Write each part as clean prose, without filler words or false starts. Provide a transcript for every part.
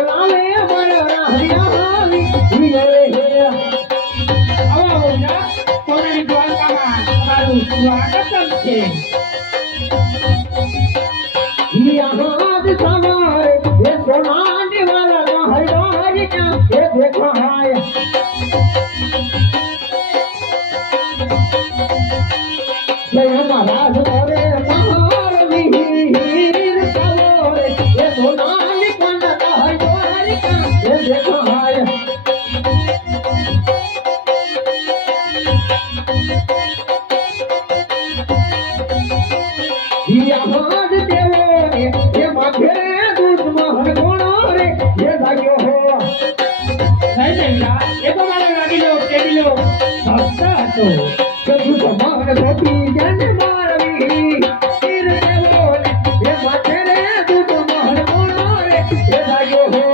બોલાવે મારા હરિયાળી હિયરે હે આવો બોલા સોનાની દ્વારકામાં તમારું સ્વાગત છે હિયાદ સવારે એ સોનાની વાલા હરિયાળી ક્યાં એ દેખો હાય જય મહારાજ મોરે મહાર વીર સવારે એ સોનાની વાલા હરિયાળી ક્યાં એ દેખો હાય હિયાદ દેવો એ માથે દુશ્મન કોણો રે એ લાગ્યો હો નહીં દેવડા એ તો મારો લાગીલો કેડીલો ભક્ત હતો કે દુશ્મન ગોપી જન મારવી તીર દેવો એ માથે રે દુશ્મન કોણો રે એ લાગ્યો હો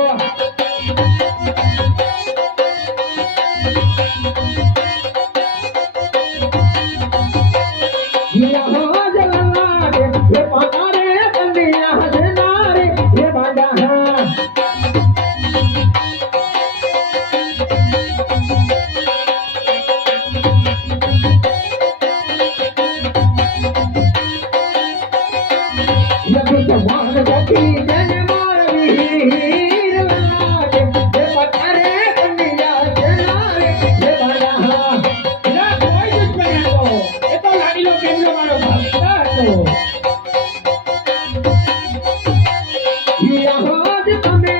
હિયાદ લાગે એ પાતારે કંડિયા જનારે એ બાંધા હા દુશ્મન ગોપી જન મારવી લાગે એ પાતારે કંડિયા જનારે એ બાંધા હા ના કોઈ દુશ્મન હતો એ તો લાગીલો કેડીલો મારો ભક્ત હતો હિયાદ તમે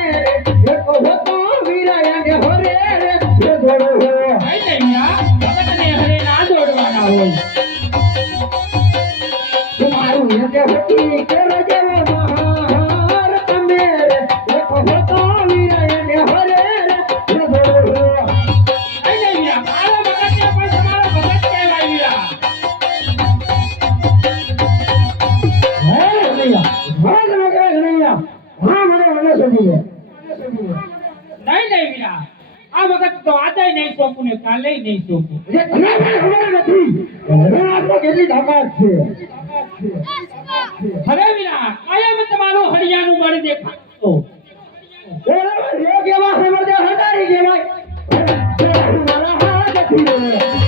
એ કહો તો વીરાયને હરે રે એ દોડો હો નહીં દેવડા ભગતને હરે ના દોડવાના હોય તમારું એને હતી કેરો જેવો મહાર તમે રે એ કહો તો વીરાયને હરે રે એ દોડો હો નહીં દેવડા મારો ભગતને પણ તમારો ભગત કહેવાય હે નૈયા હા મને કહે નૈયા હા મને સમજી લે નહીં દેવડા આ વખત તો આજે નહીં સોંપું ને કાલે નહીં સોંપું જે તમે ખબર નથી હવે આ તો કેટલી તાકાત છે હરે વિના કાયમ તમારું હરિયાનું બળ દેખાતો બરાબર એ કેવા સમજે હટારી કહેવાય મારા હાથ નથી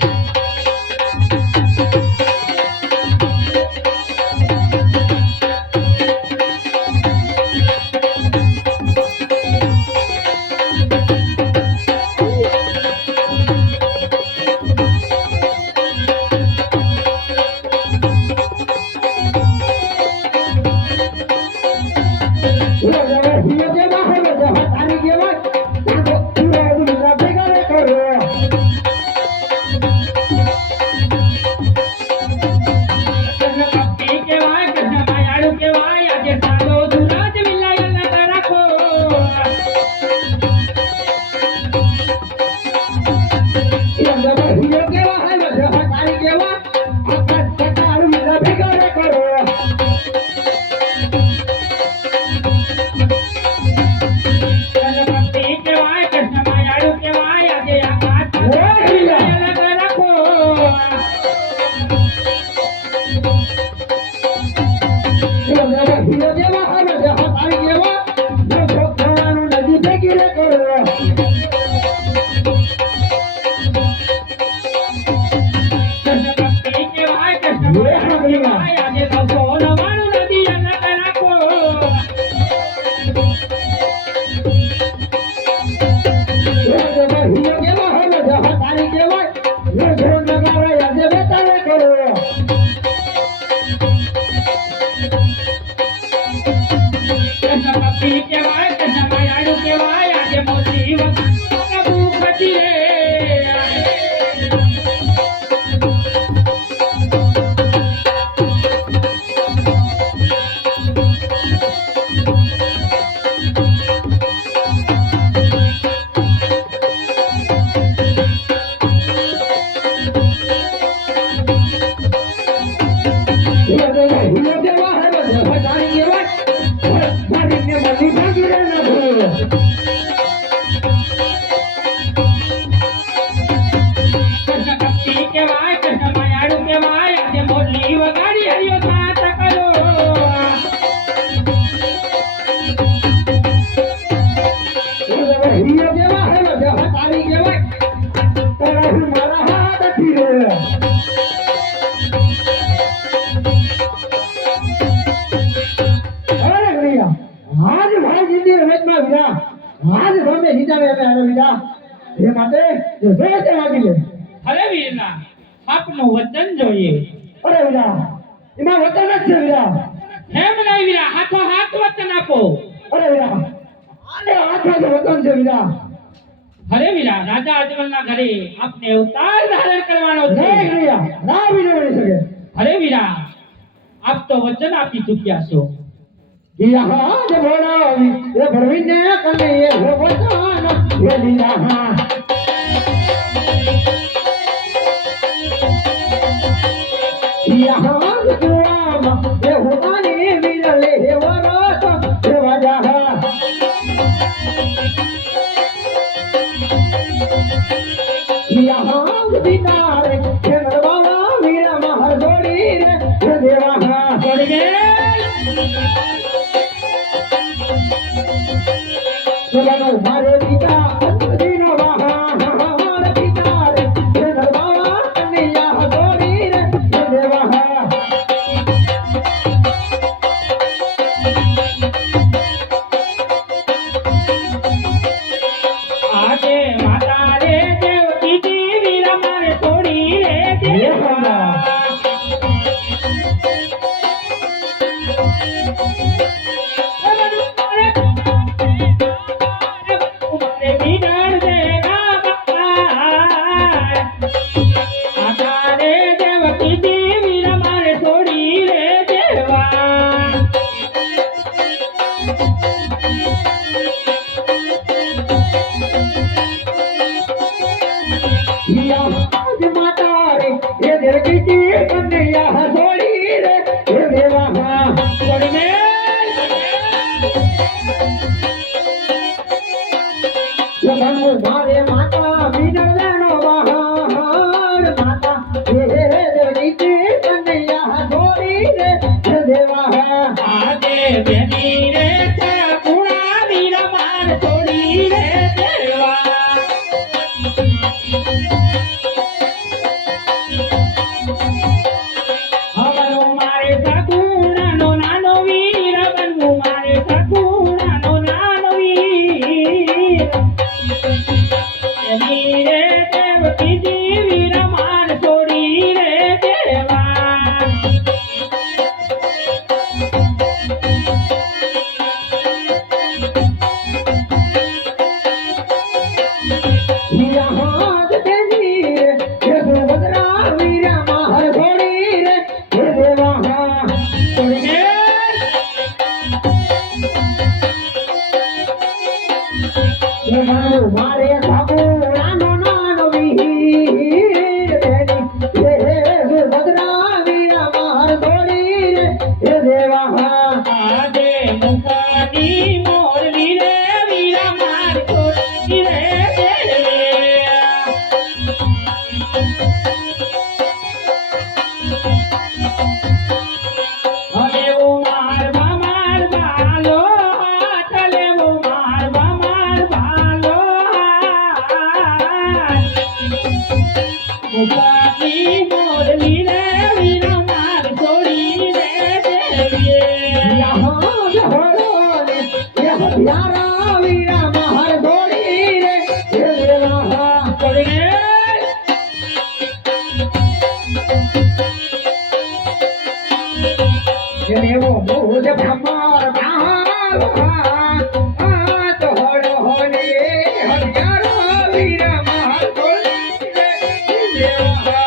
કૃષ્ણ કહેવાય કૃષ્ણ માયાળુ કહેવાય આજે સાલો સુરજ વિલાયલ રાખો કૃષ્ણ કહેવાય કૃષ્ણ માયાળુ કહેવાય આજે આકાશ સાલો વિલાયલ રાખો કૃષ્ણ કહેવાય કૃષ્ણ માયાળુ કહેવાય આજે નવસો નવાણું નદી અલગ રાખો કૃષ્ણ કહેવાય કૃષ્ણ માયાળુ કહેવાય આજે મોટી ભૂખ હતી રે Hãy subscribe cho kênh Ghiền Mì Gõ để không bỏ lỡ ના વીરા આજ તમે જીતાડે અમે આનો વીરા એ માટે જો જોઈ તે માગી લે અરે વીરના આપનું વચન જોઈએ. અરે વીરા એમાં વતન જ છે વીરા કેમ નહીં વીરા, હાથો હાથ વચન આપો. અરે વીરા આને હાથમાં તો વતન છે વીરા અરે વીરા, રાજા અજમલના ઘરે આપને અવતાર ધારણ કરવાનો છે. નહીં વીરા ના વીરો બની શકે અરે વીરા, આપ તો વચન આપી ચૂક્યા છો. યા જે ભણાવી એ ભણવીને કને એ હો વતન એ લીલા યા જુઆમાં એ હોતાની વિરલે હે વરત એ વાજા યા દિનારે એ નરવાલા વીરા મહર જોડી રે એ દેવા પડગે ચલનો મારે પિતા અંતદીનો વાહા મારે પિતા રે એ નરવાલા કનૈયા જોડી રે એ દેવા આજે માતા રે દેવકી વીરા મારે છોડી રે દેવા. મારે બિગાડ દેના બાપા. માતા રે દેવકી વીરા મારે છોડી રે દેવા. યા આજ માતા રે એ દેરકી કનૈયા જોડી રે એ દેવા પડગે ચલનો મારે માતા વિનરનો બહાર માતા એ દેરકી કનૈયા જોડી રે એ દેવા આજે બેની રે પૂરા વીરા માર છોડી રે દેવા. હવનું મારે સગુણાનો નાનો વીર, બનવું મારે સગુણાનો નાનો વીર. એની રે દેવકીજી વીરા માર છોડી રે દેવા. યા હાથ તેની રે એ સુભદ્રા વીરા મહર જોડી રે એ દેવા પડગે મારે સાબુરાનો નાનો વીર તેની એ સુભદ્રા વીરા મહર જોડી રે એ દેવા આજે મુખની મોરલી રે વીરા માર છોડી રે દેવા. લેવો મારવા માર ભાલો હાથ, લેવો મારવા માર ભાલો હાથ. મુખની મોરલી રે વીરા માર છોડી રે દેવીએ. યહાં જહોરો ને એ હથિયારા વીરા મહર જોડી રે એ દેવા પડગે એવો મોજ ભ્રમર બહાર તો હોડો હોને હથિયારા વીરા મહર જોડી રે એ દેવા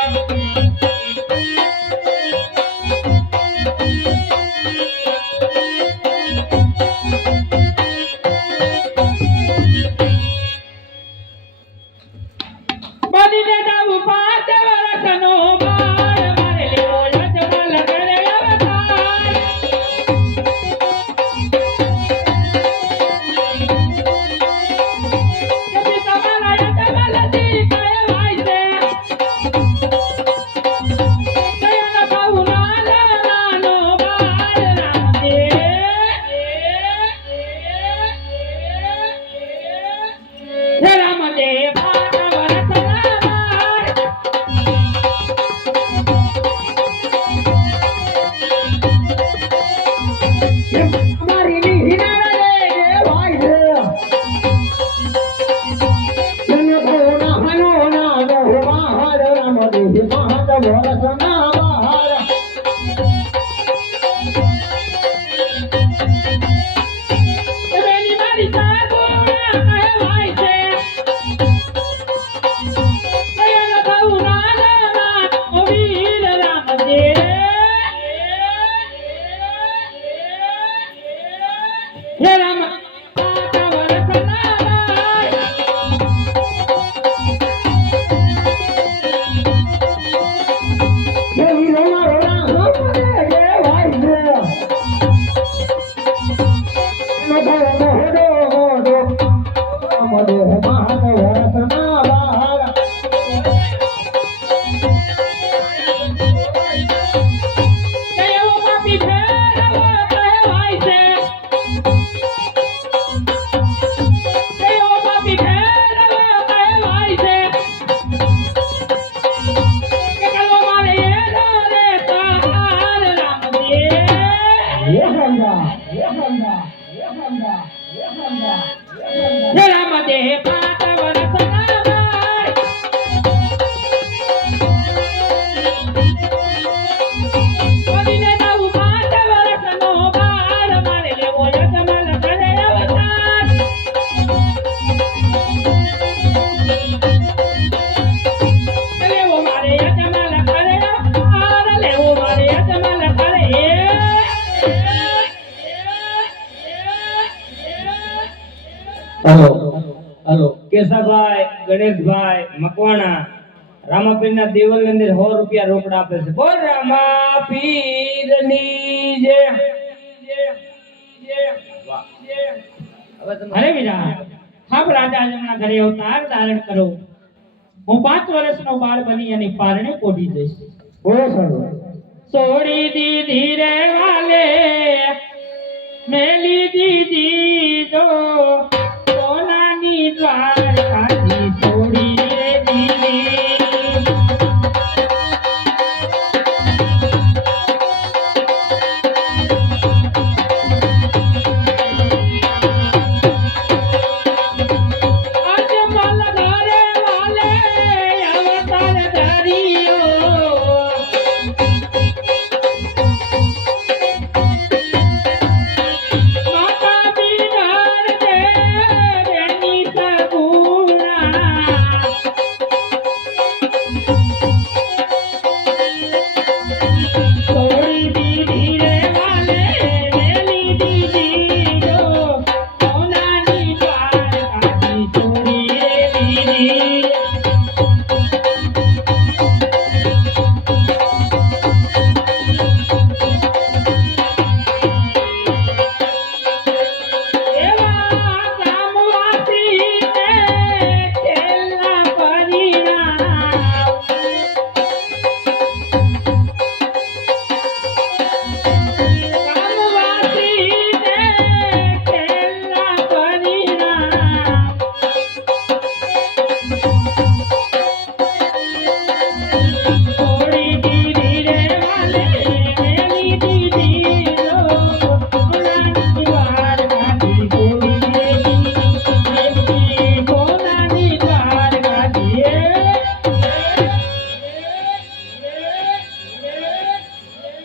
હે રામ આતા વરસના બાળ હે વીરો મારો રામ મને એ ભાઈ છે મોઢો મોઢો મોઢો મોઢો મહાન વરસના બાળ કેવો પાપી ફેરવો કહેવાય છે કેવો પાપી ફેરવો કહેવાય છે કે કલવો મારે એનો રે તાર રામદેવ એ હંગા એ હંગા એ હંગા એ હંગા હે રામદેવ પાંચ વરસના બાળ કરીને નવ પાંચ વરસનો બાળ મારે લેવો યજમાન કરે અવતાર લેવો મારે યજમાન કરે અવતાર લેવો મારે યજમાન કરે હલો કેશાભાઈ ગણેશભાઈ મકવાણા રામાપીરના દેવલ અંદર 100 રૂપિયા રોકડા આપે છે બોલ રામાપીરની જય અરે વીરા આપ રાજા જમણા ઘરે અવતાર ધારણ કરો હું 5 વર્ષનો બાળ બની અને પારણે પોઢી જઈશ ઓ સરો છોડી દીધી રે વાલે મેલી દીધી તો સોનાની દ્વારકાથી છોડી રે દીધી અજમલ ઘરે વાલે અવતાર ધર્યો માતા બિનાર દે બેની સગુણા છોડી દીધી રે વાલે મેલી દીધી જો સોનાની દ્વારકાથી છોડી રે દીધી એવા ગામવાસીને છેલ્લા પરિણામ ગામવાસીને છેલ્લા પરિણામ છોડી દીધી રે વાલે મેલી દીધી જો સોનાની દ્વારકાથી છોડી રે દીધી સોનાની દ્વારકાથી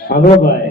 હાલો ભાઈ